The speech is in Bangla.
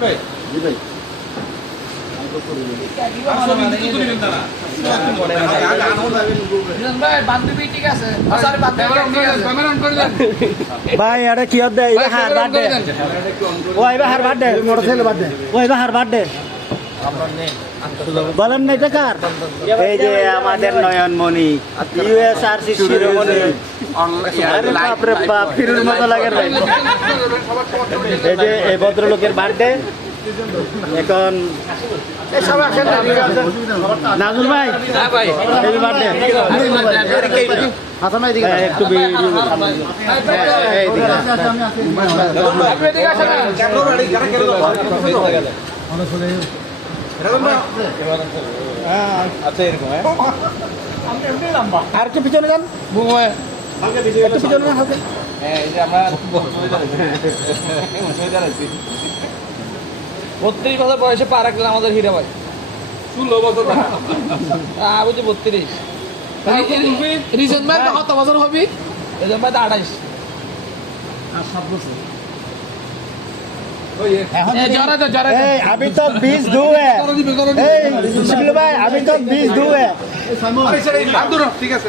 ভাই জি ভাই ভাই আরে কি হদ দেয় হার বার্থডে ও এবার হার বার্থডে মোটরসাইকেল বার্থডে ও এবার হার বার্থডে বলেন নাই কার এই যে আমাদের নয়নমণি ইউএসআরসি শিরোমণি আরে বাপ রে বাপ ফিরুর মতো লাগে ভাই এই যে এই ভদ্রলোকের বার্থডে এখন নাজুল ভাই হ্যাপি বার্থডে হাসান ভাই দিকে একটু আচ্ছা এরকম আর একটু পিছনে যান একটু পিছনে যান হালকা হ্যাঁ এই যে আমরা 32 বছর বয়সে পা রাখলেন আমাদের হীরা ভাই 16 বছর আমি তো 32 রিজন ভাই কত বছর হবে রিজন ভাই 28 আর 7 বছর अभी तो 20 दू है शिबलू भाई अभी तो 20 दू है ঠিক আছে